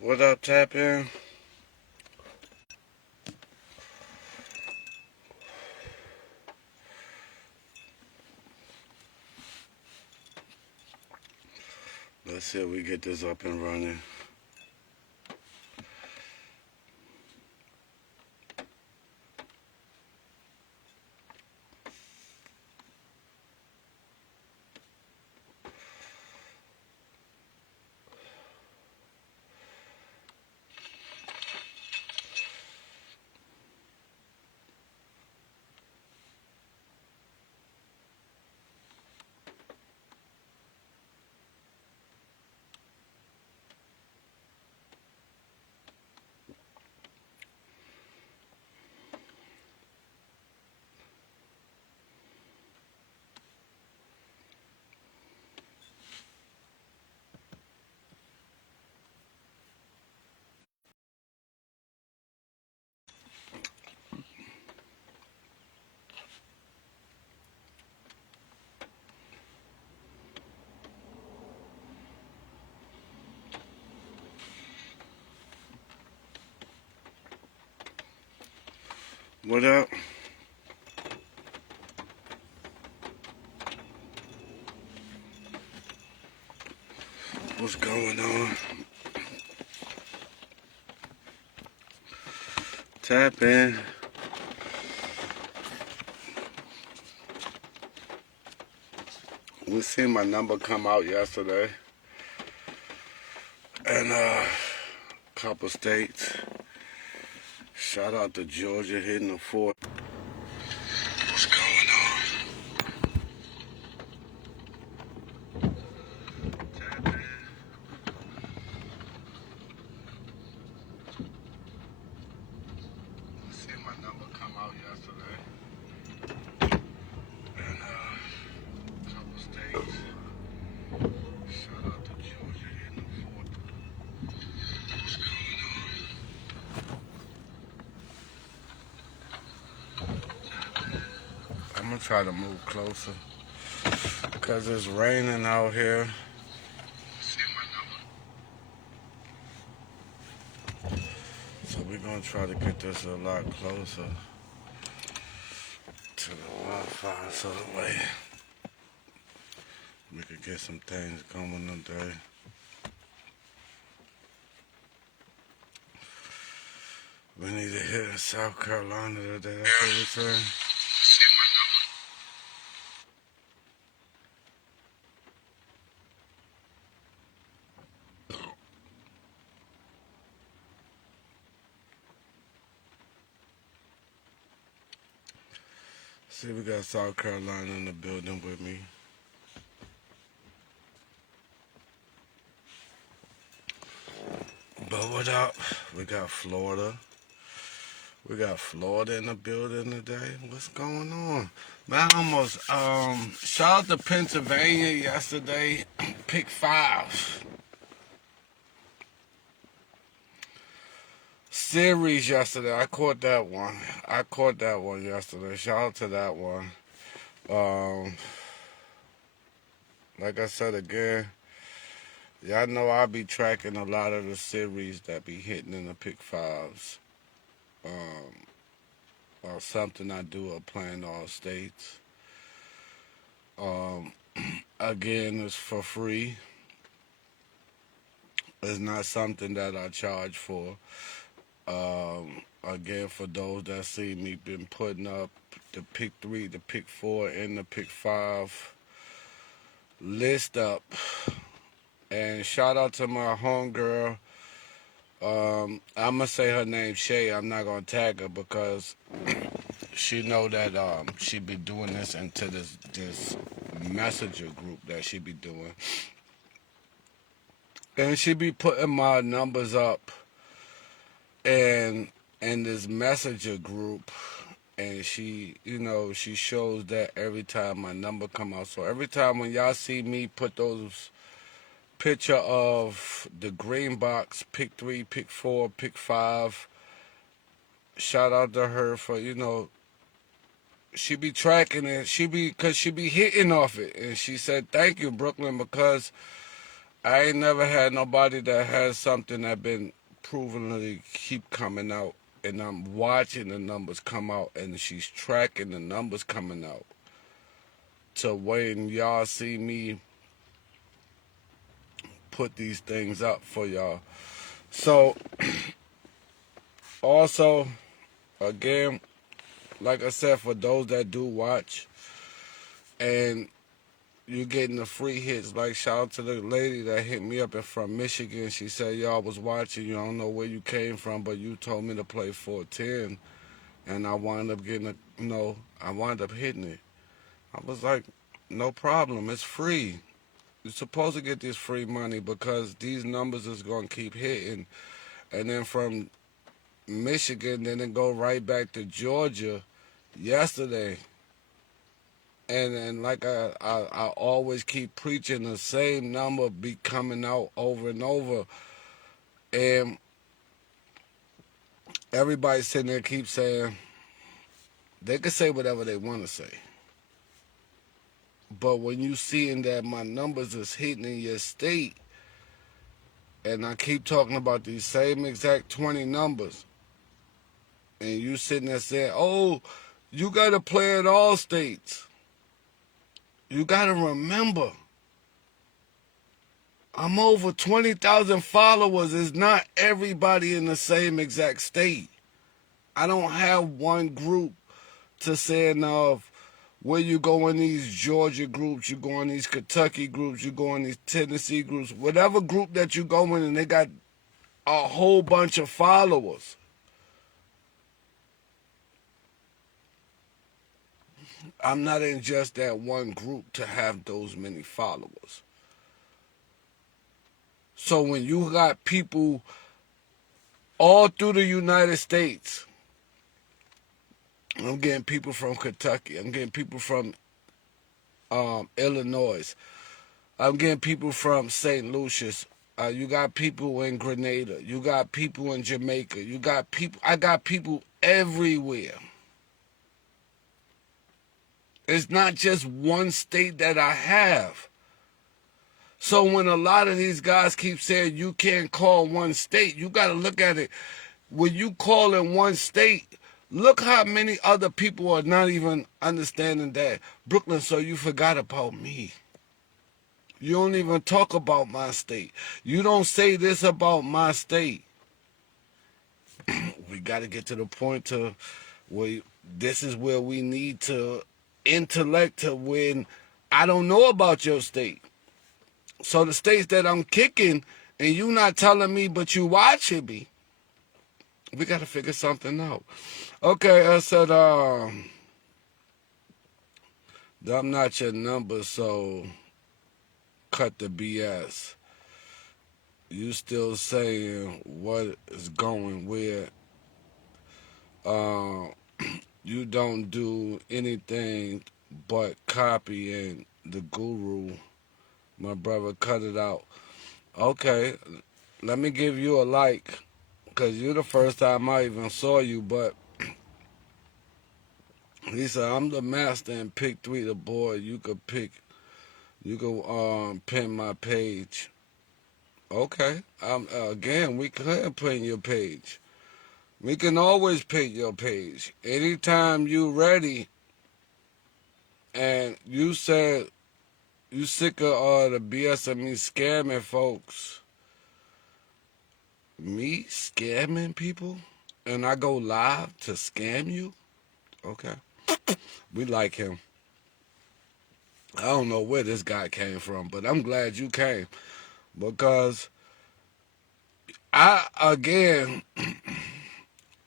What up, Tap In? Let's see if we get this up and running. What up? What's going on? Tap In. We seen my number come out yesterday in a couple states. Shout out to Georgia hitting the fort. What's going on? Tap In. We seen my number come out yesterday in a couple states. Shout out to Georgia hitting the fort. What's going on? I'm gonna try to move closer because it's raining out here. So we're gonna try to get this a lot closer to the Wi-Fi so the way we could get some things going today. We need to hit in South Carolina today. That's what we're saying. See, we got South Carolina in the building with me. But what up? We got Florida. We got Florida in the building today. What's going on? Man, almost, shout out to Pennsylvania yesterday. Pick 5. Series yesterday. I caught that one yesterday. Shout out to that one. Like I said again, y'all know I be tracking a lot of the series that be hitting in the pick 5s. Or something I do of playing all states. Um, Again, it's for free. It's not something that I charge for. Again, for those that see me been putting up the pick 3, the pick 4, and the pick 5 list up. And shout out to my homegirl. I'm gonna say her name Shay. I'm not gonna tag her because she know that she be doing this into this messenger group that she be doing, and she be putting my numbers up and in this messenger group, and she she shows that every time my number come out. So every time when y'all see me put those picture of the green box, pick 3, pick 4, pick 5, shout out to her for she be tracking it. Cause she be hitting off it, and she said thank you, Brooklyn, because I ain't never had nobody that has something that been provenly keep coming out, and I'm watching the numbers come out, and she's tracking the numbers coming out. To when y'all see me put these things up for y'all. So also, again, like I said, for those that do watch, and you getting the free hits. Like, shout out to the lady that hit me up from Michigan. She said, "Yo, I was watching you. I don't know where you came from, but you told me to play 410, and I wound up getting I wound up hitting it." I was like, "No problem. It's free. You're supposed to get this free money because these numbers is gonna keep hitting." And then from Michigan, then it go right back to Georgia yesterday. And like I always keep preaching, the same number be coming out over and over, and everybody sitting there keep saying they can say whatever they want to say, but when you seeing that my numbers is hitting in your state, and I keep talking about these same exact 20 numbers, and you sitting there saying, "Oh, you got to play at all states," you got to remember, I'm over 20,000 followers. It's not everybody in the same exact state. I don't have one group to say enough. Where you go in these Georgia groups, you go in these Kentucky groups, you go in these Tennessee groups, whatever group that you go in, and they got a whole bunch of followers. I'm not in just that one group to have those many followers. So when you got people all through the United States, I'm getting people from Kentucky, I'm getting people from Illinois, I'm getting people from St. Lucius. You got people in Grenada. You got people in Jamaica. You got people. I got people everywhere. It's not just one state that I have. So when a lot of these guys keep saying you can't call one state, you got to look at it. When you call in one state, look how many other people are not even understanding that. Brooklyn, so you forgot about me. You don't even talk about my state. You don't say this about my state. We got to get to the point to where this is where we need to intellect to when I don't know about your state. So the states that I'm kicking and you not telling me but you watching me, we got to figure something out. Okay, I said, I'm not your number, so cut the BS. You still saying what is going where. Uh, you don't do anything but copying the guru. My brother, cut it out. Okay, let me give you a like, because you're the first time I even saw you, but he said, I'm the master and pick three the board. You could pin my page. Okay, again, we can pin your page. We can always pin your page. Anytime you ready, and you said you sick of the BS of me scamming folks. Me scamming people? And I go live to scam you? Okay. We like him. I don't know where this guy came from, but I'm glad you came. Because again,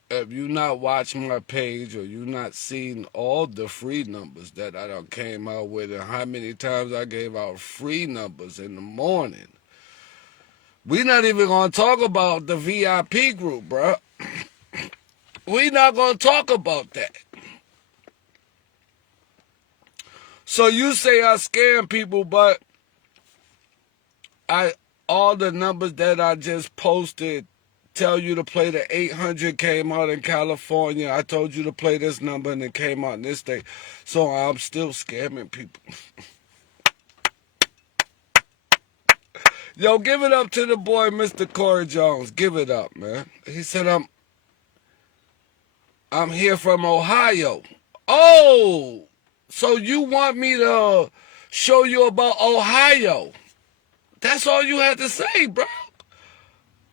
if you not watching my page or you not seen all the free numbers that I done came out with and how many times I gave out free numbers in the morning, we not even gonna talk about the VIP group, bruh. We not gonna talk about that. So you say I scam people, but all the numbers that I just posted tell you to play the 800 came out in California. I told you to play this number and it came out in this state. So I'm still scamming people. Yo, give it up to the boy, Mr. Corey Jones. Give it up, man. He said, I'm here from Ohio. Oh, so you want me to show you about Ohio? That's all you had to say, bro.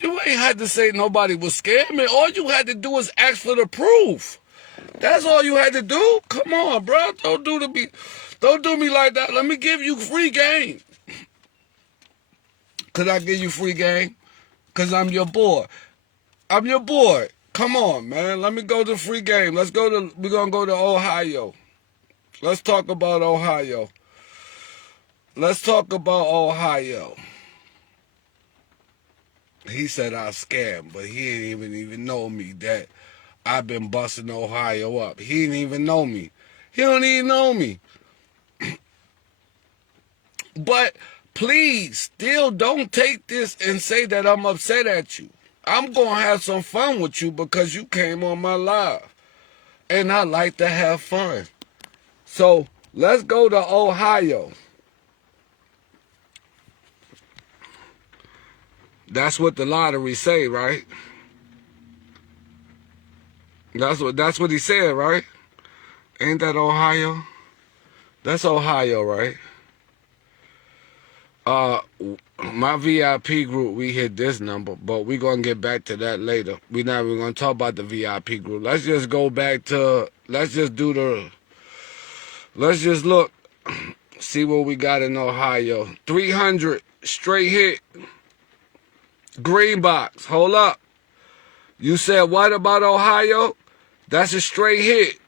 You ain't had to say nobody was scamming. All you had to do was ask for the proof. That's all you had to do. Come on, bro. Don't do me like that. Let me give you free game. Could I give you free game? Because I'm your boy. I'm your boy. Come on, man. Let me go to free game. We're going to go to Ohio. Let's talk about Ohio. Let's talk about Ohio. He said I scammed, but he didn't even know me that I've been busting Ohio up. He didn't even know me. He don't even know me. But please, still don't take this and say that I'm upset at you. I'm going to have some fun with you because you came on my live. And I like to have fun. So let's go to Ohio. That's what the lottery say, right? That's what he said, right? Ain't that Ohio? That's Ohio, right? My VIP group, we hit this number, but we're going to get back to that later. We're not even going to talk about the VIP group. Let's just go back to, let's just look, see what we got in Ohio. 300, straight hit. Green box, hold up. You said what about Ohio? That's a straight hit.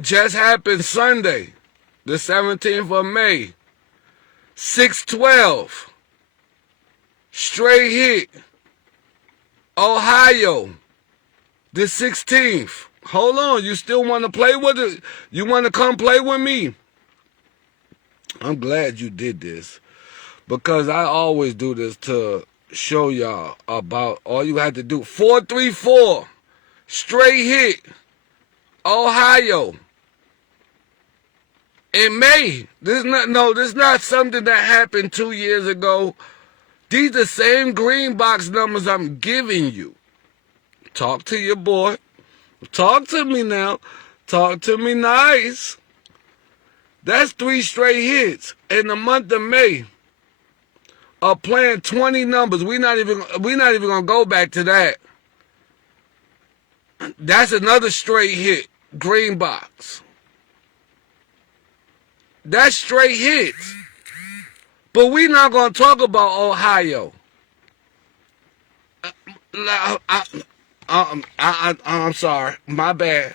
Just happened Sunday, the 17th of May. 612. Straight hit. Ohio. The 16th. Hold on. You still want to play with it? You want to come play with me? I'm glad you did this. Because I always do this to show y'all about all you had to do. 434. Straight hit. Ohio. In May. This is not something that happened 2 years ago. These the same green box numbers I'm giving you. Talk to your boy. Talk to me now. Talk to me nice. That's 3 straight hits in the month of May. Playing 20 numbers. We're not even gonna go back to that. That's another straight hit. Green box. That's straight hits. But we're not going to talk about Ohio. I'm sorry. My bad.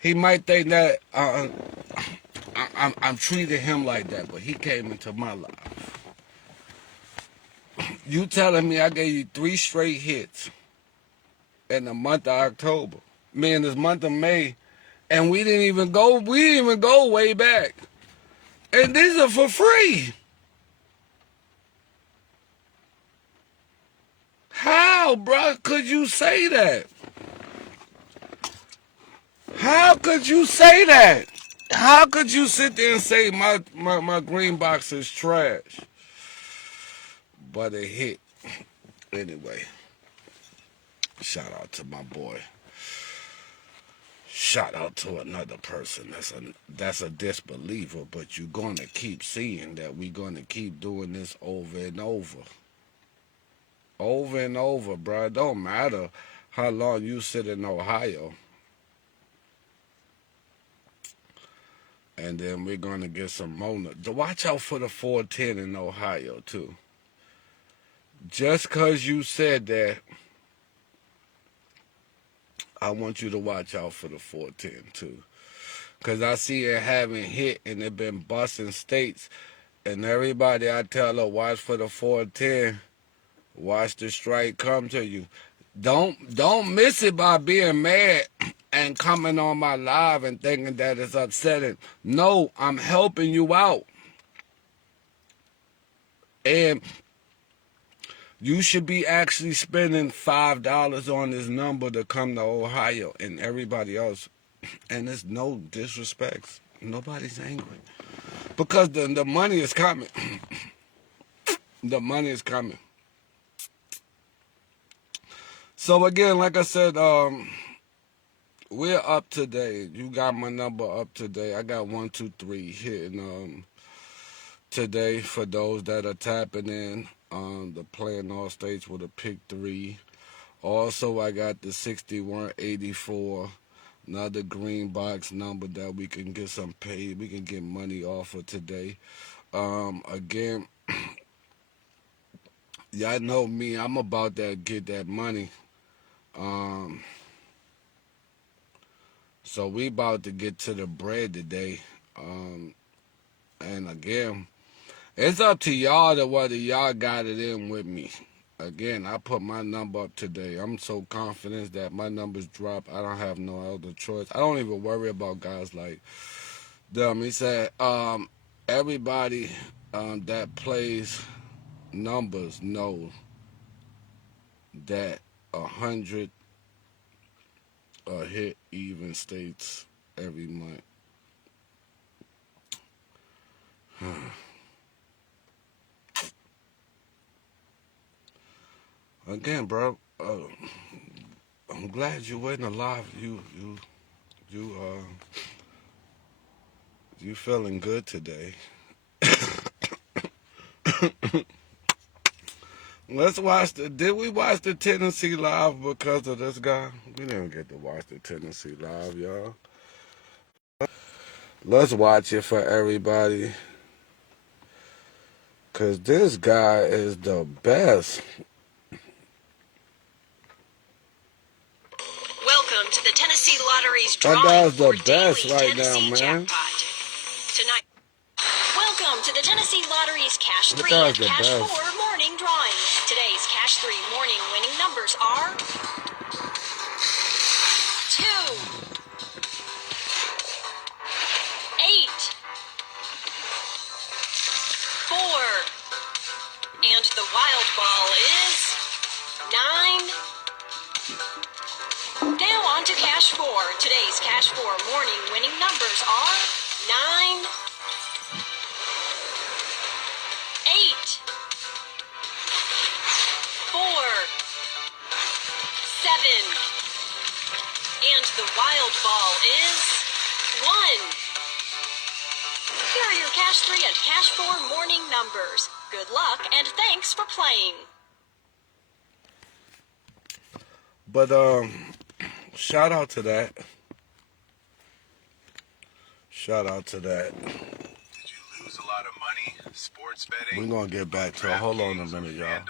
He might think that I'm treating him like that, but he came into my life. You telling me I gave you 3 straight hits in the month of October. Man, this month of May. And we didn't even go way back. And these are for free. How, bro, could you say that? How could you say that? How could you sit there and say my green box is trash? But it hit. Anyway, shout out to my boy. Shout out to another person that's a disbeliever, but you're going to keep seeing that we're going to keep doing this over and over. Over and over, bro. It don't matter how long you sit in Ohio. And then we're going to get some more. Watch out for the 410 in Ohio, too. Just because you said that, I want you to watch out for the 410 too. Because I see it having hit and it been busting states. And everybody I tell her, watch for the 410. Watch the strike come to you. Don't miss it by being mad and coming on my live and thinking that it's upsetting. No, I'm helping you out. And you should be actually spending $5 on this number to come to Ohio and everybody else. And it's no disrespect. Nobody's angry. because the money is coming. The money is coming. So again, like I said, we're up today. You got my number up today. I got 123 hitting today for those that are tapping in. The playing all states with a pick 3. Also, I got the 6184, another green box number that we can get some paid. We can get money off of today. Again, y'all know me. I'm about that get that money. Um, so we about to get to the bread today. And again, it's up to y'all to whether y'all got it in with me. Again, I put my number up today. I'm so confident that my numbers drop. I don't have no other choice. I don't even worry about guys like them. He said, everybody that plays numbers know that 100 hit even states every month. Again, bro, I'm glad you went alive. You feeling good today. Let's watch did we watch the Tennessee Live because of this guy? We didn't get to watch the Tennessee Live, y'all. Let's watch it for everybody. Cause this guy is the best. Welcome to the Tennessee Lottery's That drawing guy's the for best daily right now, Tennessee man. jackpot. Tonight, welcome to the Tennessee Lottery's Cash 3 That and guy's the Cash 4 best. morning drawing. Today's Cash 3 morning winning numbers are 2, 8, 4, and the wild ball is 9. Now on to Cash 4. Today's Cash 4 morning winning numbers are 9, 8, 4, 7, and the wild ball is 1. Here are your Cash 3 and Cash 4 morning numbers. Good luck and thanks for playing. But shout out to that. Shout out to that. Did you lose a lot of money sports betting? We're gonna get back to it. Hold on a minute, y'all.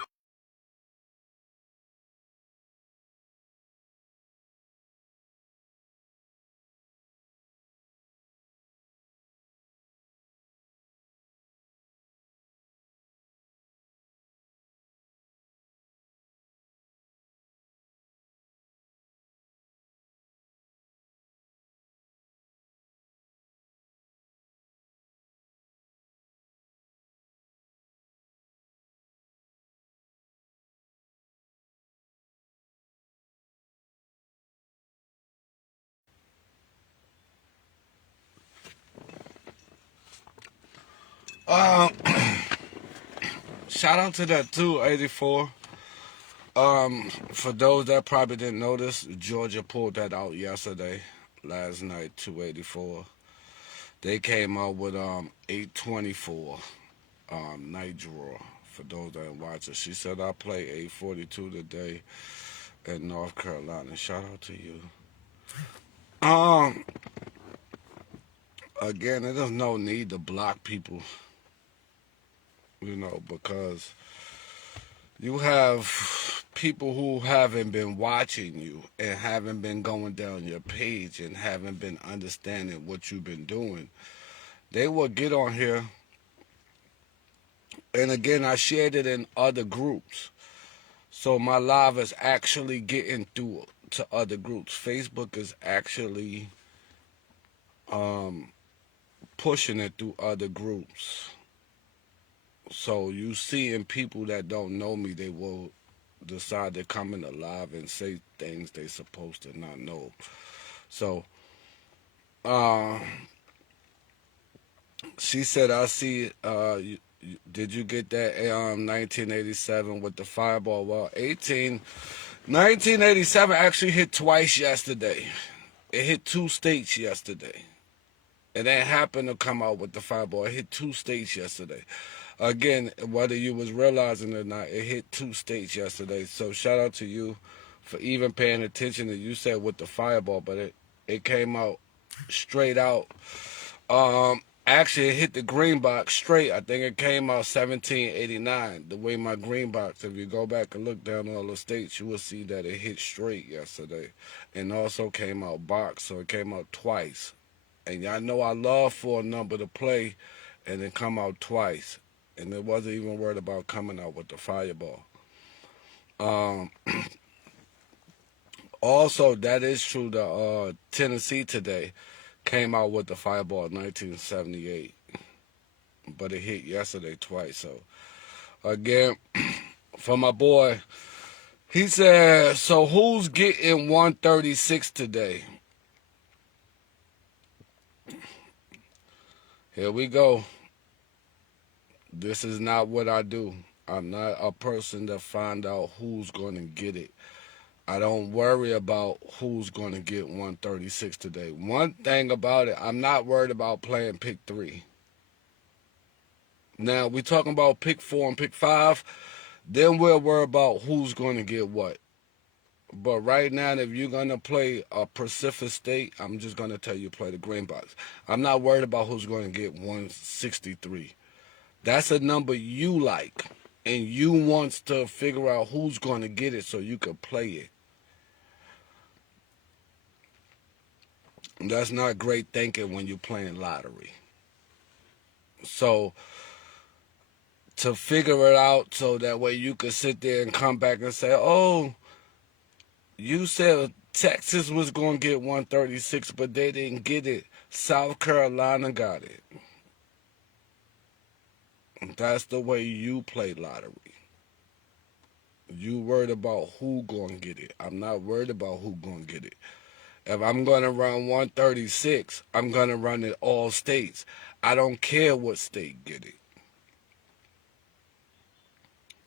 Shout out to that 284. For those that probably didn't notice, Georgia pulled that out yesterday, last night, 284. They came out with 824 night draw. For those that didn't watch it, she said I play 842 today in North Carolina. Shout out to you. Um, Again, there's no need to block people, because you have people who haven't been watching you and haven't been going down your page and haven't been understanding what you've been doing. They will get on here, and again, I shared it in other groups. So my live is actually getting through to other groups. Facebook is actually pushing it through other groups. So you seeing people that don't know me, they will decide to come in the live and say things they supposed to not know. So She said, "I see. Did you get that 1987 with the fireball?" Well, 1987 actually hit twice yesterday. It hit two states yesterday. It ain't happened to come out with the fireball. It hit two states yesterday. Again, whether you was realizing it or not, it hit two states yesterday. So shout out to you for even paying attention to, you said with the fireball, but it came out straight out. Actually, it hit the green box straight. I think it came out 1789. The way my green box, if you go back and look down all the states, you will see that it hit straight yesterday. And also came out box, so it came out twice. And y'all know I love for a number to play and then come out twice. And it wasn't even worried about coming out with the fireball. Um, Also, that is true. The Tennessee today came out with the fireball in 1978, but it hit yesterday twice. So again, for my boy, he said, "So who's getting 136 today?" Here we go. This is not what I do. I'm not a person to find out who's going to get it. I don't worry about who's going to get 136 today. One thing about it, I'm not worried about playing pick 3. Now, we talking about pick 4 and pick 5, then we'll worry about who's going to get what. But right now, if you're going to play a Pacific State, I'm just going to tell you play the green box. I'm not worried about who's going to get 163. That's a number you like, and you wants to figure out who's going to get it so you can play it. That's not great thinking when you're playing lottery. So to figure it out so that way you could sit there and come back and say, "Oh, you said Texas was going to get 136, but they didn't get it. South Carolina got it." That's the way you play lottery. You worried about who going to get it. I'm not worried about who going to get it. If I'm going to run 136, I'm going to run it all states. I don't care what state get it.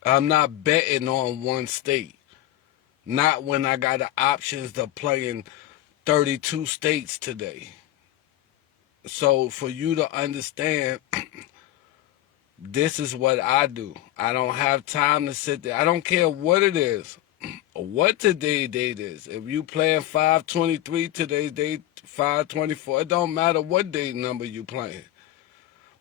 I'm not betting on one state. Not when I got the options to play in 32 states today. So for you to understand, this is what I do. I don't have time to sit there. I don't care what it is. What today's date is. If you playing 523, today's date 524. It don't matter what date number you playing.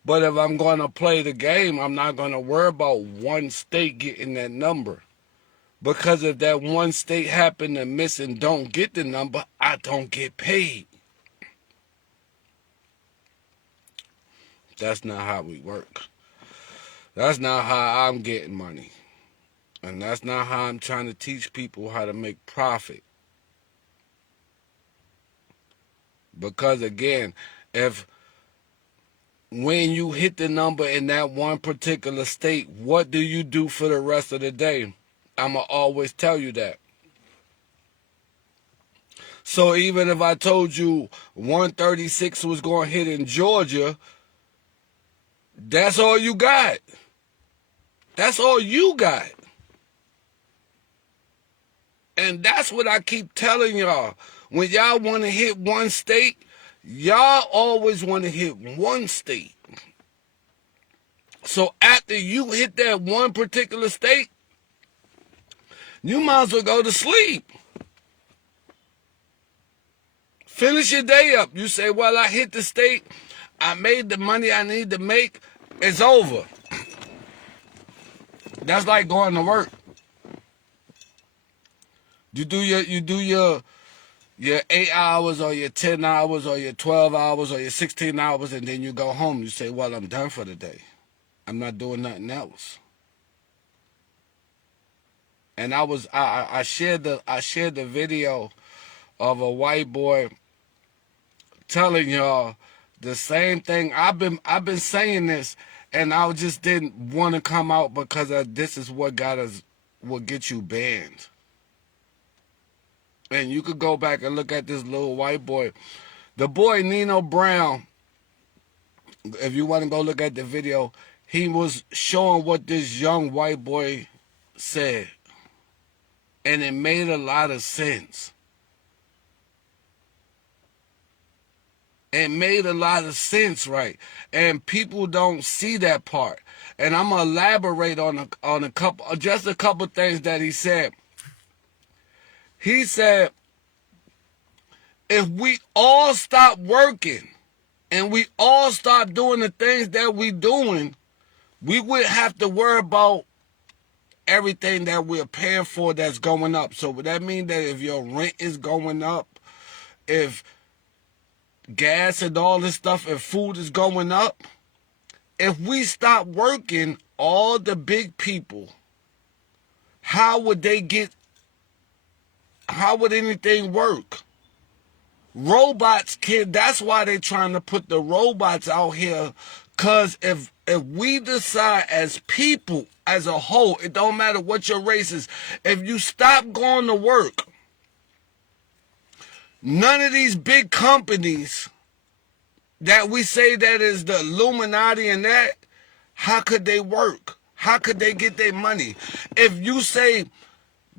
But if I'm going to play the game, I'm not going to worry about one state getting that number. Because if that one state happen to miss and don't get the number, I don't get paid. That's not how we work. That's not how I'm getting money. And that's not how I'm trying to teach people how to make profit. Because again, if when you hit the number in that one particular state, what do you do for the rest of the day? I'm going to always tell you that. So even if I told you 136 was going to hit in Georgia, that's all you got. That's all you got. And that's what I keep telling y'all. When y'all want to hit one state, y'all always want to hit one state. So after you hit that one particular state, you might as well go to sleep. Finish your day up. You say, "Well, I hit the state. I made the money I need to make. It's over." That's like going to work. You do your 8 hours or your 10 hours or your 12 hours or your 16 hours, and then you go home. You say, "Well, I'm done for the day. I'm not doing nothing else." And I shared the video of a white boy telling y'all the same thing. I've been saying this, and I just didn't want to come out because this is what will get you banned. And you could go back and look at this little white boy. The boy Nino Brown If you want to go look at the video, he was showing what this young white boy said, and it made a lot of sense. It made a lot of sense, right? And people don't see that part. And I'm gonna elaborate on a couple, just a couple things that he said. He said, if we all stop working and we all stop doing the things that we doing, we wouldn't have to worry about everything that we're paying for that's going up. So would that mean that if your rent is going up, if gas and all this stuff and food is going up, if we stop working, all the big people, how would anything work? Robots can, that's why they're trying to put the robots out here, because if we decide as people, as a whole, it don't matter what your race is, if you stop going to work, none of these big companies that we say that is the Illuminati and that, how could they work? How could they get their money? If you say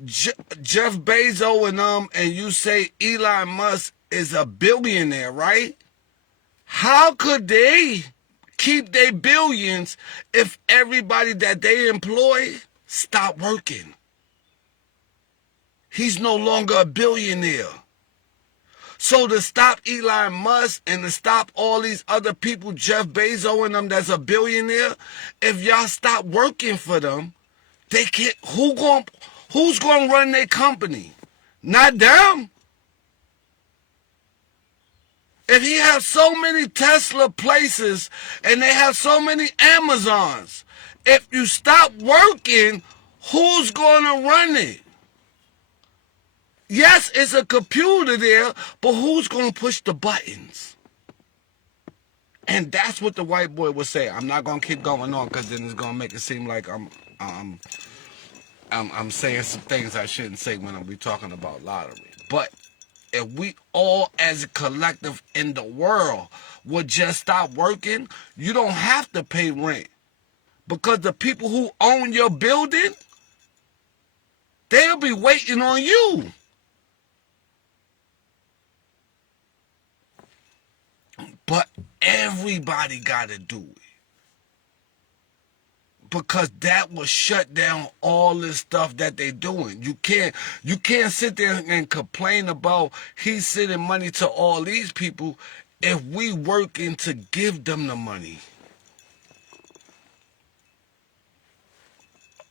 Jeff Bezos and you say Elon Musk is a billionaire, right? How could they keep their billions if everybody that they employ stop working? He's no longer a billionaire. So to stop Elon Musk and to stop all these other people, Jeff Bezos and them that's a billionaire, if y'all stop working for them, they can't, who's gonna run their company? Not them. If he has so many Tesla places and they have so many Amazons, if you stop working, who's gonna run it? Yes, it's a computer there, but who's going to push the buttons? And that's what the white boy was saying. I'm not going to keep going on because then it's going to make it seem like I'm saying some things I shouldn't say when we talking about lottery. But if we all as a collective in the world would just stop working, you don't have to pay rent. Because the people who own your building, they'll be waiting on you. But everybody got to do it. Because that will shut down all this stuff that they're doing. You can't sit there and complain about he's sending money to all these people if we working to give them the money.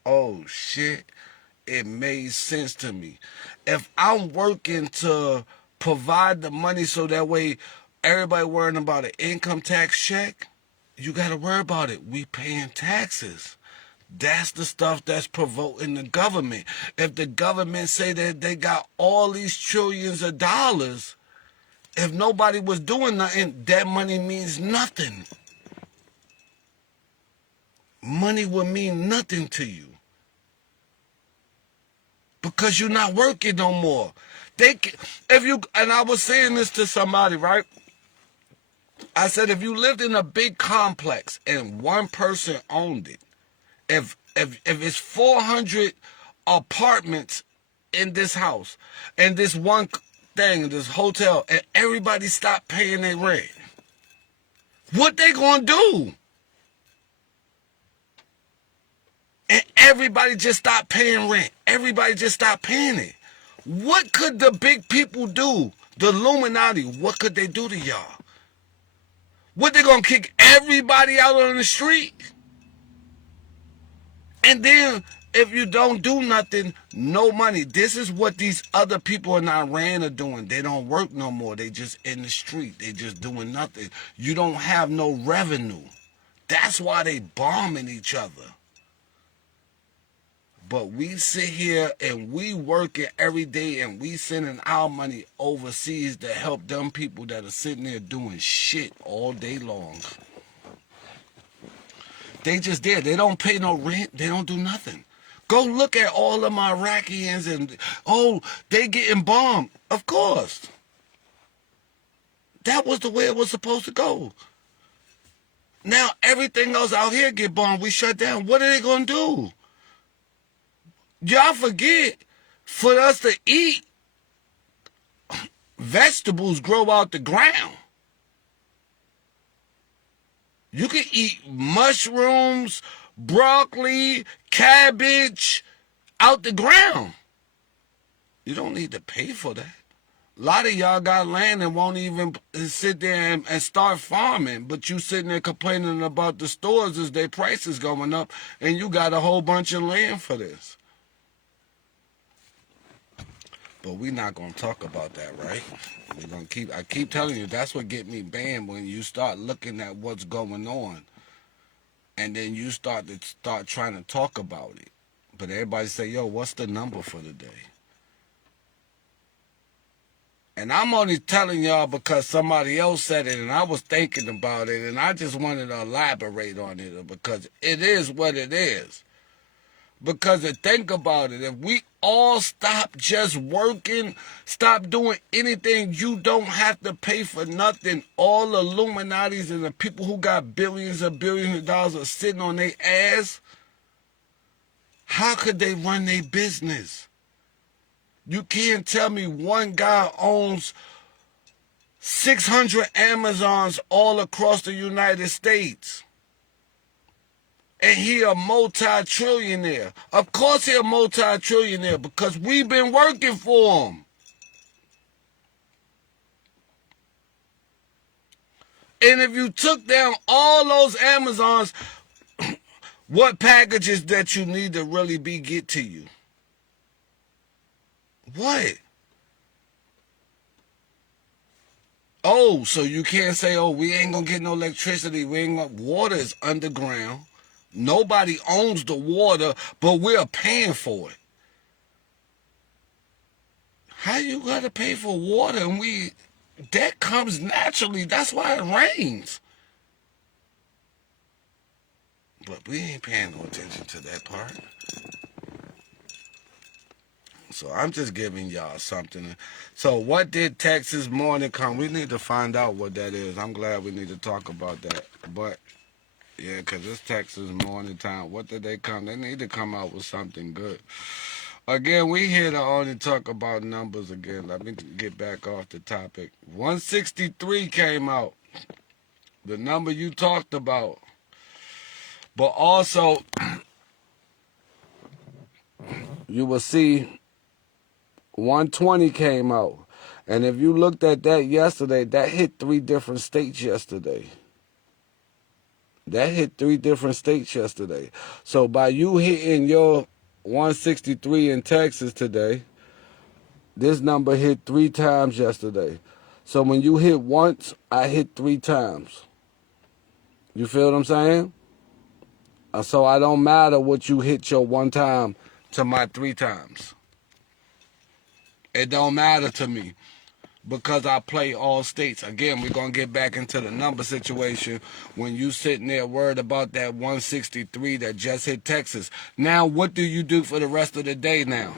Oh shit, it made sense to me. If I'm working to provide the money so that way everybody worrying about an income tax check, you got to worry about it. We paying taxes. That's the stuff that's provoking the government. If the government say that they got all these trillions of dollars, if nobody was doing nothing, that money means nothing. Money will mean nothing to you. Because you're not working no more. And I was saying this to somebody, right? I said, if you lived in a big complex and one person owned it, if it's 400 apartments in this house and this one thing, this hotel, and everybody stopped paying their rent, what they gonna do? And everybody just stopped paying rent. Everybody just stopped paying it. What could the big people do? The Illuminati, what could they do to y'all? What, they gonna kick everybody out on the street? And then if you don't do nothing, no money. This is what these other people in Iran are doing. They don't work no more. They just in the street. They just doing nothing. You don't have no revenue. That's why they bombing each other. But we sit here and we working every day and we sending our money overseas to help them people that are sitting there doing shit all day long. They just there. They don't pay no rent. They don't do nothing. Go look at all them Iraqians and, they getting bombed. Of course. That was the way it was supposed to go. Now everything else out here get bombed. We shut down. What are they gonna do? Y'all forget, for us to eat, vegetables grow out the ground. You can eat mushrooms, broccoli, cabbage out the ground. You don't need to pay for that. A lot of y'all got land and won't even sit there and start farming, but you sitting there complaining about the stores as their prices going up, and you got a whole bunch of land for this. But we're not going to talk about that, right? I keep telling you, that's what get me banned, when you start looking at what's going on, and then you start trying to talk about it. But everybody say, yo, what's the number for the day? And I'm only telling y'all because somebody else said it and I was thinking about it, and I just wanted to elaborate on it because it is what it is. Because think about it, if we all stop just working, stop doing anything, you don't have to pay for nothing. All the Illuminatis and the people who got billions and billions of dollars are sitting on their ass. How could they run their business? You can't tell me one guy owns 600 Amazons all across the United States. And he a multi-trillionaire. Of course he a multi-trillionaire because we've been working for him. And if you took down all those Amazons, what packages that you need to really get to you? What? Oh, so you can't say, oh, we ain't gonna get no electricity. Water is underground. Nobody owns the water, but we're paying for it. How you gotta pay for water and that comes naturally? That's why it rains. But we ain't paying no attention to that part. So I'm just giving y'all something. So what did Texas morning come? We need to find out what that is. I'm glad we need to talk about that. But yeah, because it's Texas morning time. What did they come? They need to come out with something good. Again, we here to only talk about numbers again. Let me get back off the topic. 163 came out. The number you talked about. But also, you will see 120 came out. And if you looked at that yesterday, that hit 3 different states yesterday. That hit 3 different states yesterday. So by you hitting your 163 in Texas today, this number hit 3 times yesterday. So when you hit once, I hit 3 times. You feel what I'm saying? So I don't matter what you hit your 1 time to my 3 times. It don't matter to me because I play all states. Again, we're going to get back into the number situation when you sitting there worried about that 163 that just hit Texas. Now, what do you do for the rest of the day now?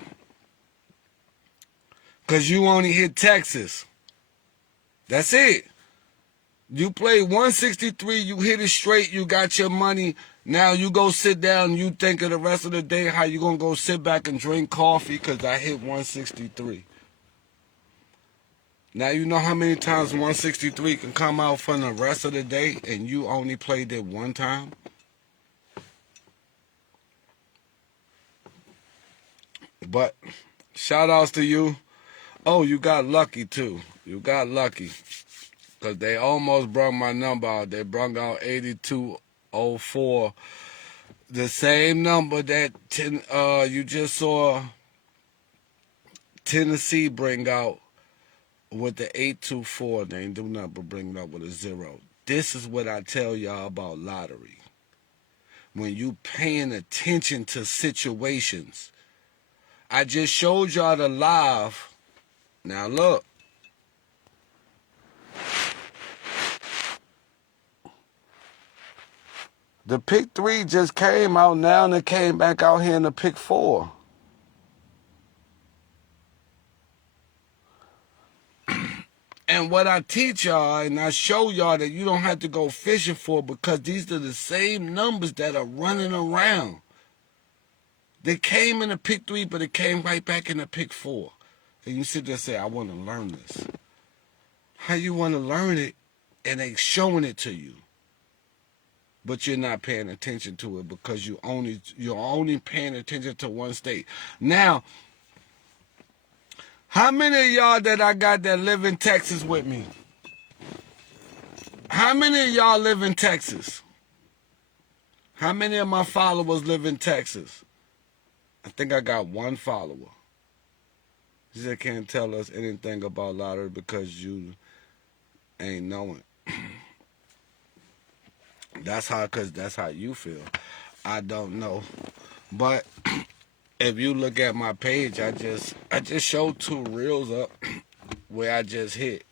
Because you only hit Texas. That's it. You play 163, you hit it straight, you got your money. Now you go sit down, you think of the rest of the day, how you going to go sit back and drink coffee because I hit 163. Now you know how many times 163 can come out from the rest of the day and you only played it 1 time? But shout outs to you. Oh, you got lucky too. You got lucky. Because they almost brought my number out. They brought out 8204. The same number that you just saw Tennessee bring out with the 824. They ain't do nothing but bring it up with a 0. This is what I tell y'all about lottery. When you paying attention to situations. I just showed y'all the live. Now look. The pick 3 just came out now and it came back out here in the pick 4. And And what I teach y'all and I show y'all that you don't have to go fishing for, because these are the same numbers that are running around. They came in the pick 3, but it came right back in the pick 4. And you sit there and say, I want to learn this. How you want to learn it and they showing it to you, but you're not paying attention to it because you're only paying attention to one state. Now, how many of y'all that I got that live in Texas with me? How many of y'all live in Texas? How many of my followers live in Texas? I think I got one follower. He said can't tell us anything about lottery because you ain't knowing. Cause that's how you feel. I don't know. But if you look at my page, I just showed 2 reels up where I just hit.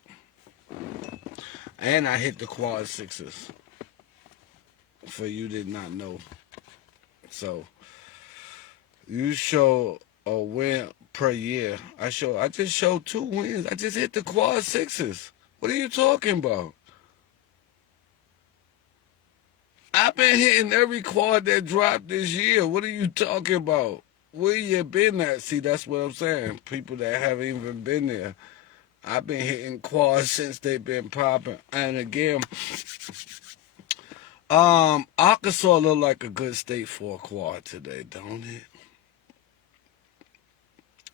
And I hit the quad 6s. For you did not know. So you show a win per year. I just showed 2 wins. I just hit the quad 6s. What are you talking about? I've been hitting every quad that dropped this year. What are you talking about? Where you been at? See, that's what I'm saying. People that haven't even been there. I've been hitting quads since they've been popping. And again, Arkansas look like a good state for a quad today, don't it?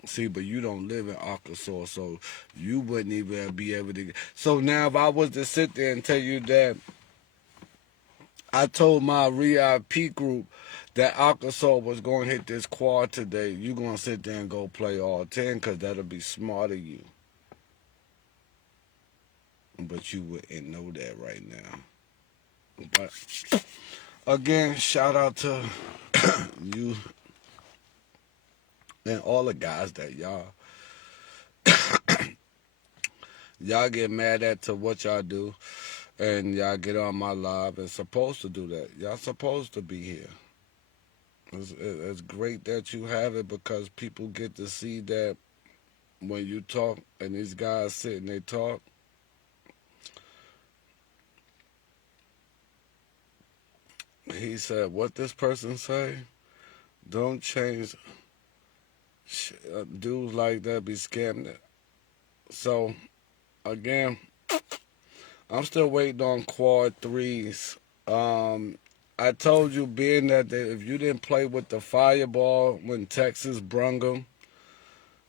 See, but you don't live in Arkansas, so you wouldn't even be able to. So now if I was to sit there and tell you that I told my REIP group that Arkansas was going to hit this quad today, you going to sit there and go play all 10 because that'll be smart of you. But you wouldn't know that right now. But again, shout out to you and all the guys that y'all get mad at to what y'all do, and y'all get on my live and supposed to do that. Y'all supposed to be here. It's great that you have it because people get to see that when you talk and these guys sit and they talk. He said, what this person say? Don't change. Dudes like that be scammed. So, again, I'm still waiting on quad 3s. I told you, being that if you didn't play with the Fireball when Texas brung them,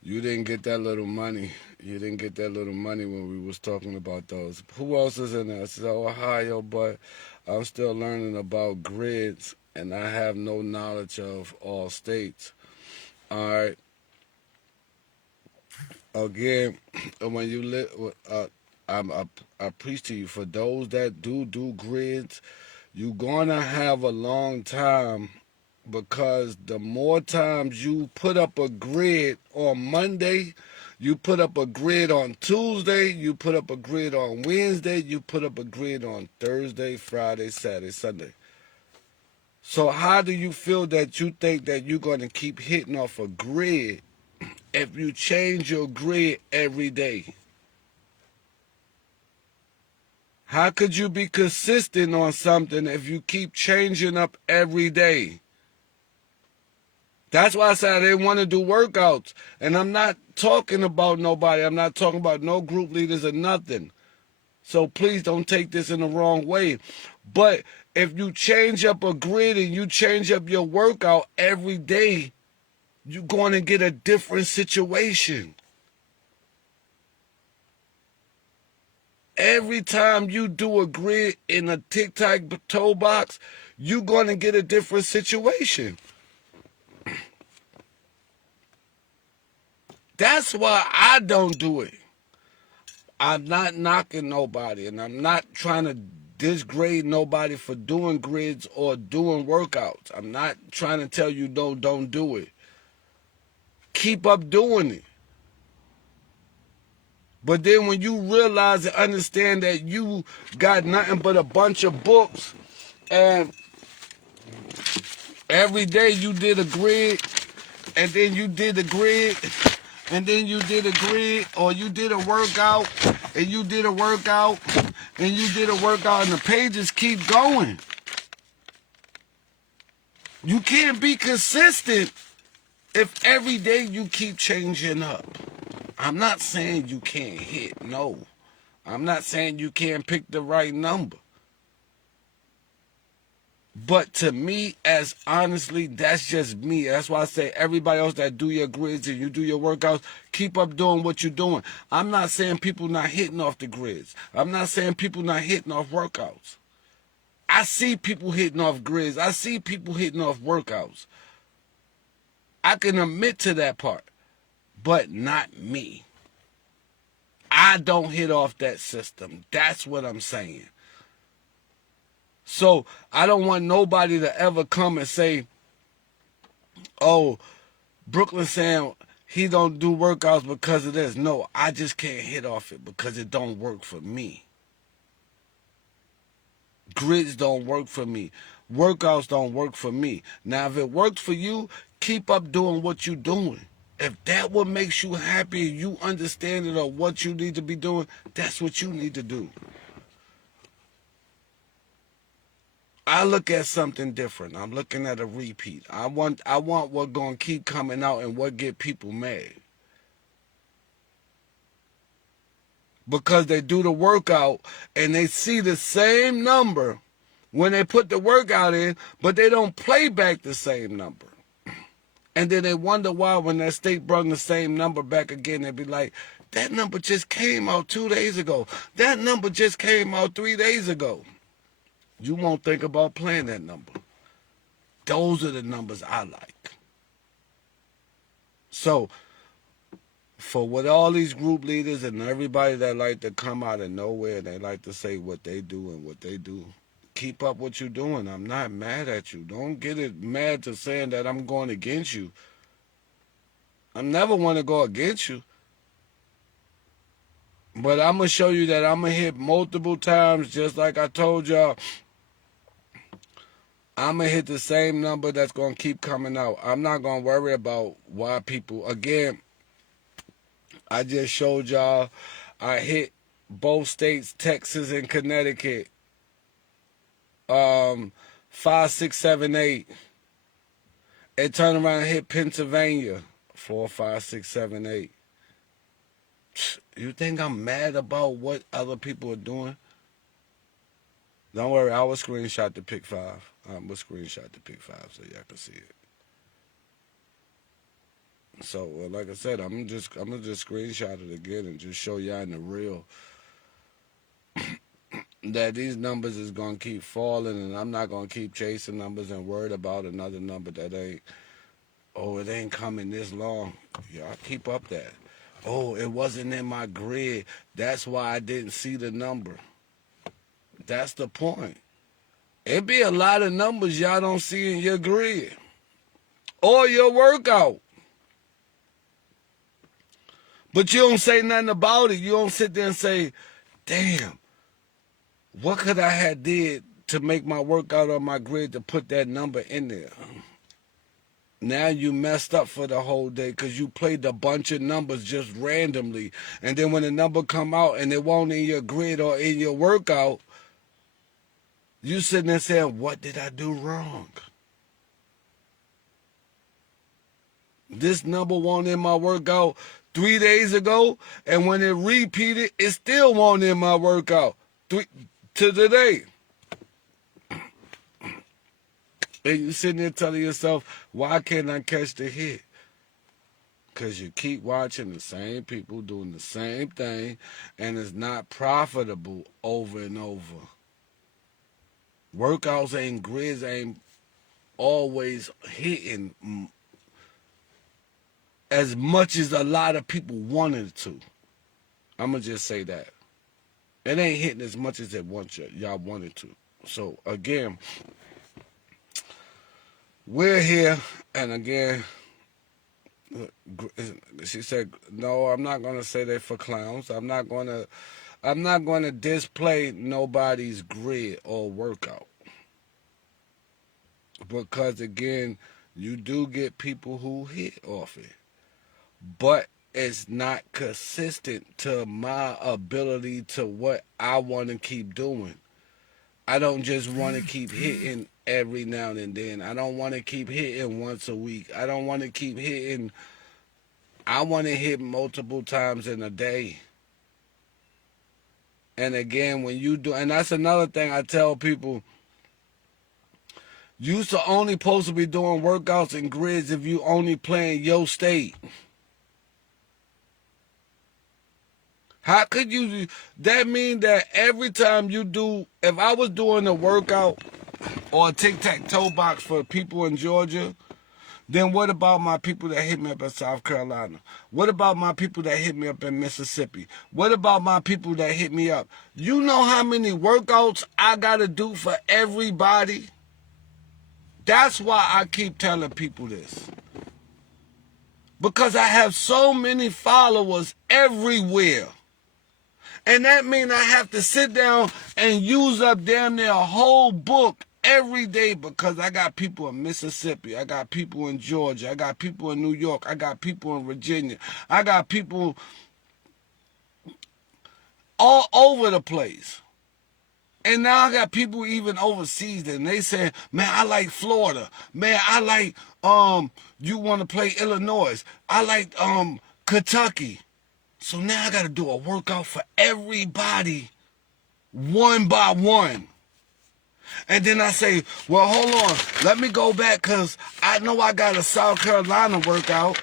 you didn't get that little money. You didn't get that little money when we was talking about those. Who else is in there? So Ohio, but I'm still learning about grids, and I have no knowledge of all states. All right. Again, when you live, I preach to you, for those that do grids, you're gonna have a long time, because the more times you put up a grid on Monday, you put up a grid on Tuesday, you put up a grid on Wednesday, you put up a grid on Thursday, Friday, Saturday, Sunday. So how do you feel that you think that you're going to keep hitting off a grid if you change your grid every day? How could you be consistent on something if you keep changing up every day? That's why I said I didn't want to do workouts. And I'm not talking about nobody. I'm not talking about no group leaders or nothing. So please don't take this in the wrong way. But if you change up a grid and you change up your workout every day, you're going to get a different situation. Every time you do a grid in a tic-tac-toe box, you're going to get a different situation. That's why I don't do it. I'm not knocking nobody, and I'm not trying to disgrade nobody for doing grids or doing workouts. I'm not trying to tell you don't do it. Keep up doing it. But then when you realize and understand that you got nothing but a bunch of books, and every day you did a grid, and then you did a grid, and then you did a grid, or you did a workout, and you did a workout, and the pages keep going. You can't be consistent if every day you keep changing up. I'm not saying you can't hit, no. I'm not saying you can't pick the right number. But to me, as honestly, that's just me. That's why I say everybody else that do your grids and you do your workouts, keep up doing what you're doing. I'm not saying people not hitting off the grids. I'm not saying people not hitting off workouts. I see people hitting off grids. I see people hitting off workouts. I can admit to that part, but not me. I don't hit off that system. That's what I'm saying. So I don't want nobody to ever come and say, oh, Brooklyn saying he don't do workouts because of this. No, I just can't hit off it because it don't work for me. Grids don't work for me. Workouts don't work for me. Now, if it works for you, keep up doing what you're doing. If that what makes you happy, you understand it or what you need to be doing, that's what you need to do. I look at something different. I'm looking at a repeat. I want what gonna keep coming out and what get people mad. Because they do the workout and they see the same number when they put the workout in, but they don't play back the same number. And then they wonder why when that state brought the same number back again, they be like, that number just came out 2 days ago. That number just came out 3 days ago. You won't think about playing that number. Those are the numbers I like. So, for what all these group leaders and everybody that like to come out of nowhere, they like to say what they do and what they do, keep up what you're doing. I'm not mad at you. Don't get it mad to saying that I'm going against you. I never want to go against you. But I'm going to show you that I'm going to hit multiple times just like I told y'all. I'm going to hit the same number that's going to keep coming out. I'm not going to worry about why people, again, I just showed y'all I hit both states, Texas and Connecticut. 5, 6, 7, 8. And turn around and hit Pennsylvania. 4, 5, 6, 7, 8. You think I'm mad about what other people are doing? Don't worry, I will screenshot the pick 5. I'm going to screenshot the pick 5 so y'all can see it. So, like I said, I'm gonna just screenshot it again and just show y'all in the real that these numbers is gonna keep falling, and I'm not gonna keep chasing numbers and worried about another number that ain't. Oh, it ain't coming this long. Y'all keep up that. Oh, it wasn't in my grid. That's why I didn't see the number. That's the point. It be a lot of numbers y'all don't see in your grid or your workout. But you don't say nothing about it. You don't sit there and say, damn, what could I have did to make my workout on my grid to put that number in there? Now you messed up for the whole day because you played a bunch of numbers just randomly. And then when the number come out and it won't in your grid or in your workout, you sitting there saying, what did I do wrong? This number won't in my workout 3 days ago, and when it repeated, it still won't in my workout to today. And you sitting there telling yourself, why can't I catch the hit? Because you keep watching the same people doing the same thing, and it's not profitable over and over. Workouts and grids ain't always hitting as much as a lot of people wanted to. I'm going to just say that. It ain't hitting as much as y'all wanted to. So, again, we're here, and again, she said, no, I'm not going to say they for clowns. I'm not going to display nobody's grid or workout. Because, again, you do get people who hit off it. But it's not consistent to my ability to what I want to keep doing. I don't just want to keep hitting every now and then. I don't want to keep hitting once a week. I don't want to keep hitting. I want to hit multiple times in a day. And again, when you do, and that's another thing I tell people, you to only supposed to be doing workouts and grids if you only play in your state. How could you, that mean that every time you do, if I was doing a workout or a tic-tac-toe box for people in Georgia, then what about my people that hit me up in South Carolina? What about my people that hit me up in Mississippi? What about my people that hit me up? You know how many workouts I got to do for everybody? That's why I keep telling people this. Because I have so many followers everywhere. And that means I have to sit down and use up damn near a whole book every day because I got people in Mississippi, I got people in Georgia, I got people in New York, I got people in Virginia, I got people all over the place. And now I got people even overseas and they say, man, I like Florida. Man, I like you want to play Illinois. I like Kentucky. So now I got to do a workout for everybody one by one. And then I say, well, hold on. Let me go back because I know I got a South Carolina workout.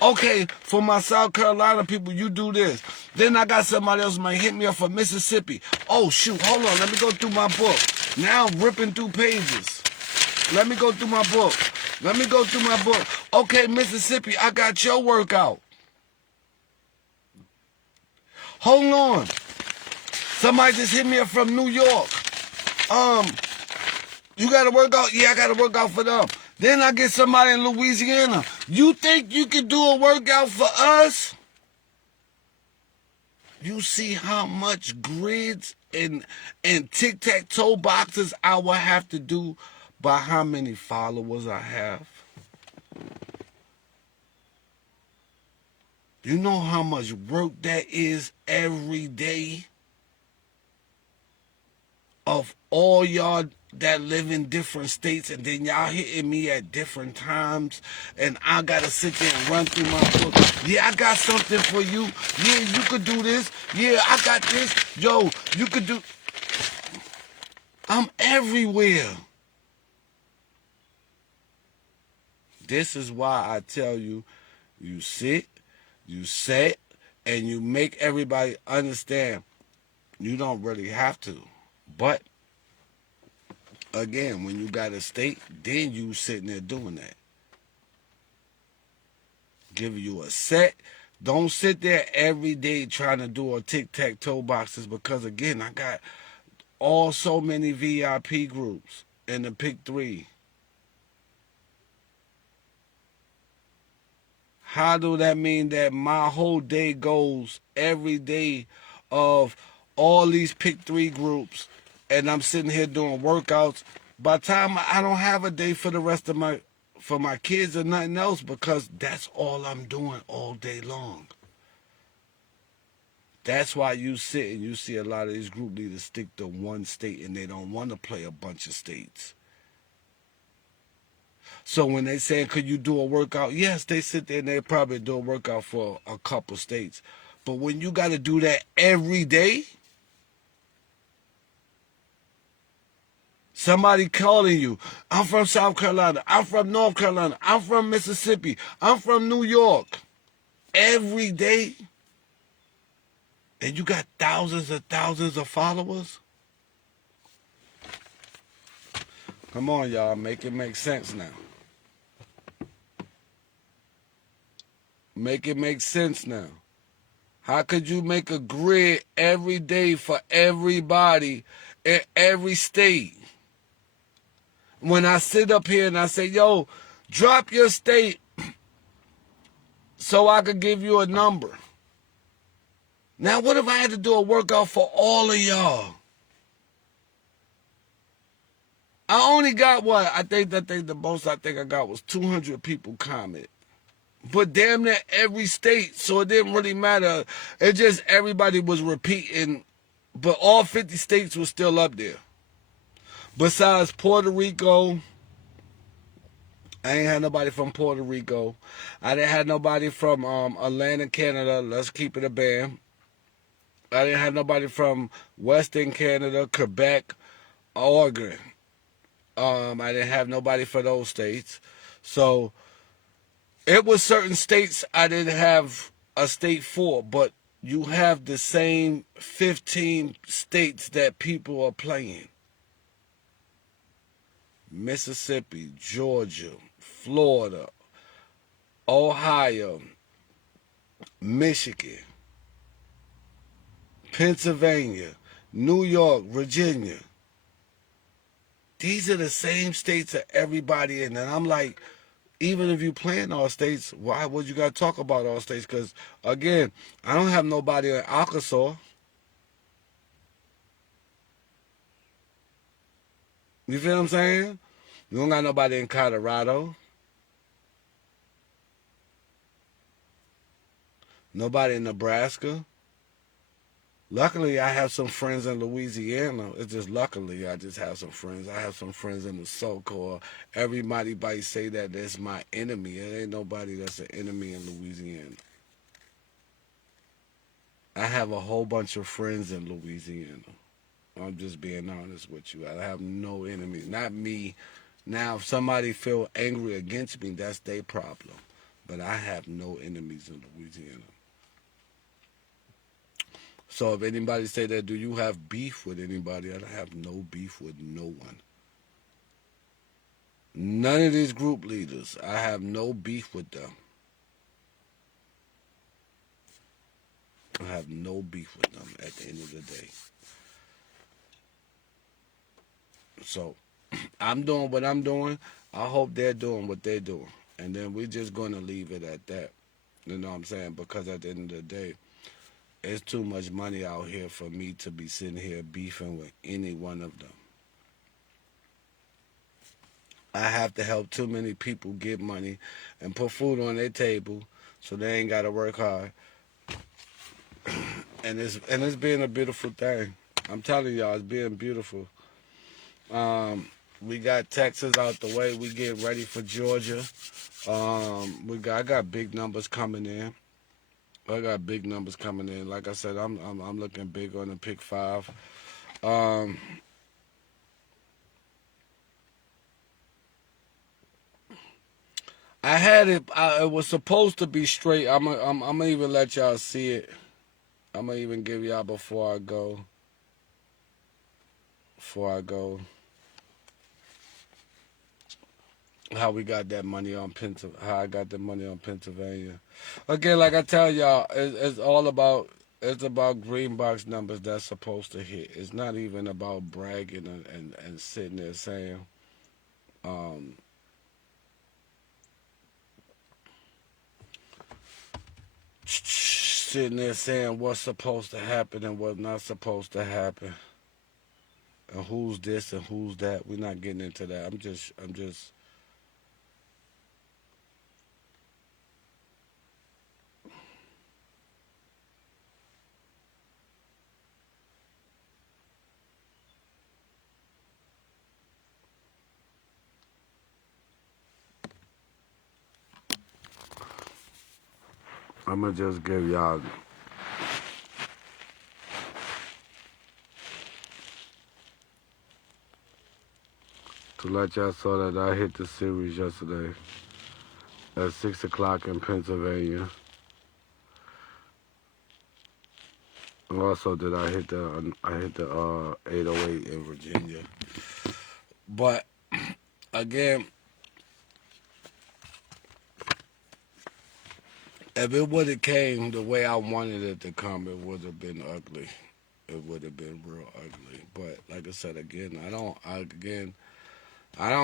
Okay, for my South Carolina people, you do this. Then I got somebody else might hit me up for Mississippi. Oh, shoot, hold on. Let me go through my book. Now I'm ripping through pages. Let me go through my book. Let me go through my book. Okay, Mississippi, I got your workout. Hold on. Somebody just hit me up from New York. You got to work out? Yeah, I got to work out for them. Then I get somebody in Louisiana. You think you can do a workout for us? You see how much grids and tic-tac-toe boxes I will have to do by how many followers I have? You know how much work that is every day? Of all y'all that live in different states and then y'all hitting me at different times and I gotta sit there and run through my book. Yeah, I got something for you. Yeah, you could do this. Yeah, I got this. Yo, you could do. I'm everywhere. This is why I tell you, you sit, you set, and you make everybody understand you don't really have to. But again, when you got a state, then you sitting there doing that. Give you a set. Don't sit there every day trying to do a tic-tac-toe boxes because again, I got so many VIP groups in the Pick 3. How do that mean that my whole day goes every day of all these Pick 3 groups and I'm sitting here doing workouts? By the time I don't have a day for the rest of for my kids or nothing else because that's all I'm doing all day long. That's why you sit and you see a lot of these group leaders stick to one state and they don't want to play a bunch of states. So when they say, could you do a workout? Yes, they sit there and they probably do a workout for a couple states. But when you got to do that every day, somebody calling you, I'm from South Carolina, I'm from North Carolina, I'm from Mississippi, I'm from New York, every day, and you got thousands of followers? Come on, y'all, make it make sense now. Make it make sense now. How could you make a grid every day for everybody in every state? When I sit up here and I say, yo, drop your state so I could give you a number. Now, what if I had to do a workout for all of y'all? I only got what? I think the most I got was 200 people comment. but damn near every state, so it didn't really matter. It just everybody was repeating, but all 50 states were still up there. Besides Puerto Rico, I ain't had nobody from Puerto Rico. I didn't have nobody from Atlanta, Canada. Let's keep it a band. I didn't have nobody from Western Canada, Quebec, Oregon. I didn't have nobody for those states. So it was certain states I didn't have a state for, but you have the same 15 states that people are playing. Mississippi, Georgia, Florida, Ohio, Michigan, Pennsylvania, New York, Virginia. These are the same states that everybody in. And I'm like, even if you play in all states, why would you got to talk about all states? Because, again, I don't have nobody in Arkansas. You feel what I'm saying? You don't got nobody in Colorado. Nobody in Nebraska. Luckily, I have some friends in Louisiana. It's just luckily I just have some friends. I have some friends in the so-called. Everybody might say that that's my enemy. It ain't nobody that's an enemy in Louisiana. I have a whole bunch of friends in Louisiana. I'm just being honest with you. I have no enemies. Not me. Now, if somebody feel angry against me, that's their problem. But I have no enemies in Louisiana. So if anybody say that, do you have beef with anybody? I have no beef with no one. None of these group leaders. I have no beef with them. I have no beef with them at the end of the day. So I'm doing what I'm doing. I hope they're doing what they're doing. And then we're just going to leave it at that. You know what I'm saying? Because at the end of the day, it's too much money out here for me to be sitting here beefing with any one of them. I have to help too many people get money and put food on their table so they ain't got to work hard. And it's being a beautiful thing. I'm telling y'all, it's being beautiful. We got Texas out the way. We get ready for Georgia. I got big numbers coming in. I got big numbers coming in. Like I said, I'm looking big on the pick 5. I had it. It was supposed to be straight. I'm gonna even let y'all see it. I'm gonna even give y'all before I go. How we got that money on how I got that money on Pennsylvania. Again, like I tell y'all, it's all about. It's about green box numbers that's supposed to hit. It's not even about bragging and sitting there saying, sitting there saying what's supposed to happen and what's not supposed to happen, and who's this and who's that. We're not getting into that. I'm just I'm gonna just give y'all to let y'all saw that I hit the series yesterday at 6 o'clock in Pennsylvania. And also did I hit the 808 in Virginia. But again, if it would have came the way I wanted it to come, it would have been ugly. It would have been real ugly. But like I said again, I don't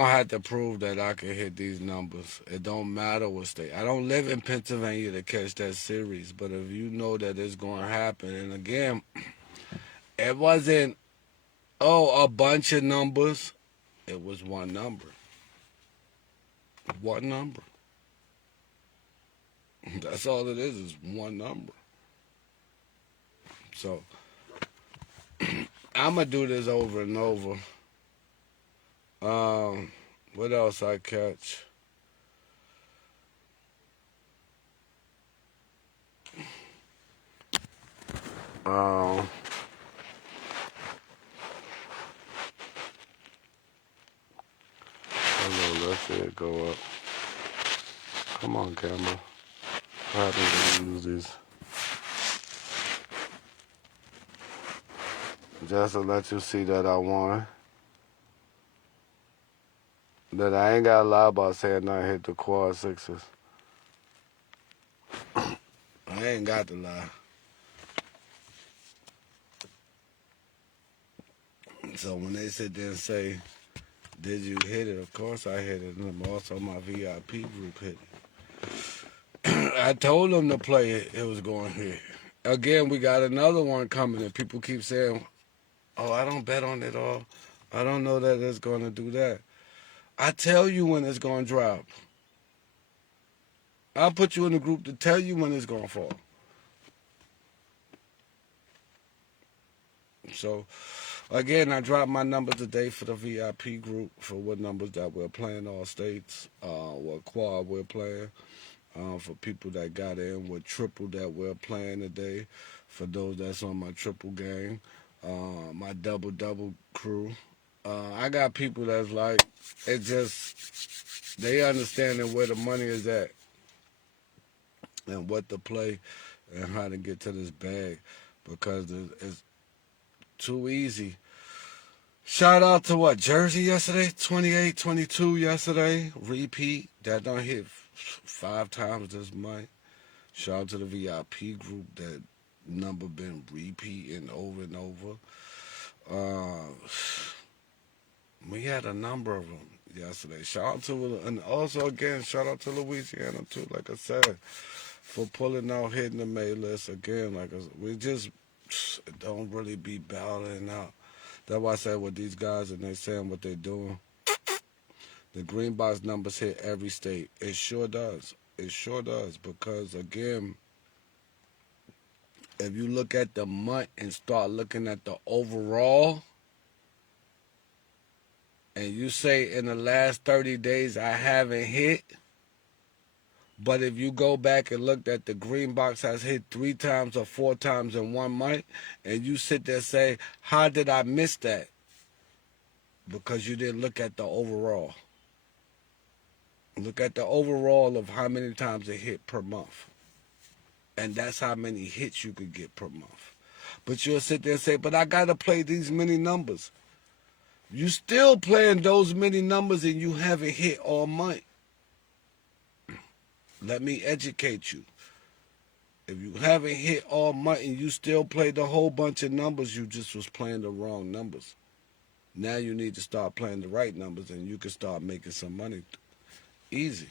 have to prove that I can hit these numbers. It don't matter what state. I don't live in Pennsylvania to catch that series. But if you know that it's going to happen, and again, it wasn't a bunch of numbers. It was one number. One number. That's all it is one number. So I'm gonna do this over and over. What else I catch? Um, hold on, let's see it go up. Come on, camera. How do we use these? Just to let you see that I won. That I ain't got to lie about saying I hit the quad sixes. I ain't got to lie. So when they sit there and say, did you hit it? Of course I hit it. And also my VIP group hit it. I told them to play it. It was going here. Again, we got another one coming and people keep saying, oh, I don't bet on it all. I don't know that it's going to do that. I tell you when it's going to drop. I'll put you in the group to tell you when it's going to fall. So, again, I dropped my numbers today for the VIP group for what numbers that we're playing all states, what quad we're playing, for people that got in, what triple that we're playing today, for those that's on my triple game, my double crew. I got people that's like, it just, they understanding where the money is at and what to play and how to get to this bag because it's too easy. Shout out to what, Jersey yesterday, 28-22 yesterday, repeat, that done hit 5 times this month. Shout out to the VIP group, that number been repeating over and over. We had a number of them yesterday. Shout out to, and also again, shout out to Louisiana too, like I said, for pulling out, hitting the May list again. Like we just don't really be battling out. That's why I said with these guys and they saying what they're doing. The green box numbers hit every state. It sure does. It sure does because again, if you look at the month and start looking at the overall, and you say in the last 30 days I haven't hit, but if you go back and look at the green box has hit 3 times or 4 times in 1 month, and you sit there and say, how did I miss that? Because you didn't look at the overall. Look at the overall of how many times it hit per month. And that's how many hits you could get per month. But you'll sit there and say, but I got to play these many numbers. You still playing those many numbers and you haven't hit all month. Let me educate you. If you haven't hit all month and you still played a whole bunch of numbers, you just was playing the wrong numbers. Now you need to start playing the right numbers and you can start making some money. Easy.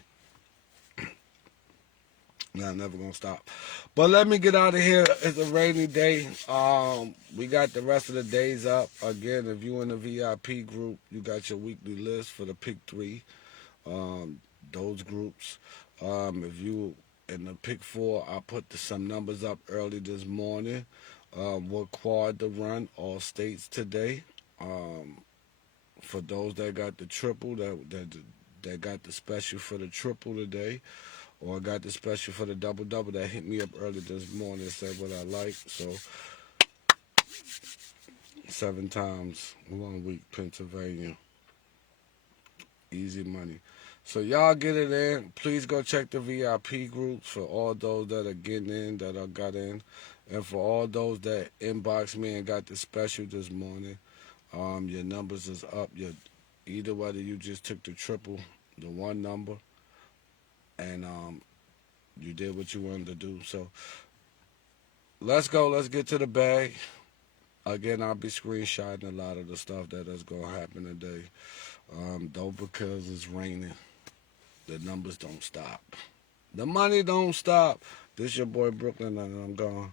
Nah, never gonna stop. But let me get out of here. It's a rainy day. We got the rest of the days up. Again, if you in the VIP group, you got your weekly list for the pick 3. Those groups. If you in the pick 4, I put some numbers up early this morning. What quad to run, all states today. For those that got the triple, that got the special for the triple today. Or I got the special for the double that hit me up early this morning and said what I like. So 7 times 1 week, Pennsylvania. Easy money. So y'all get it in. Please go check the VIP groups for all those that are getting in, that I got in. And for all those that inboxed me and got the special this morning, your numbers is up. Either whether you just took the triple, the 1 number, and you did what you wanted to do. So let's go. Let's get to the bag. Again, I'll be screenshotting a lot of the stuff that is going to happen today. Though because it's raining, the numbers don't stop. The money don't stop. This your boy Brooklyn, and I'm gone.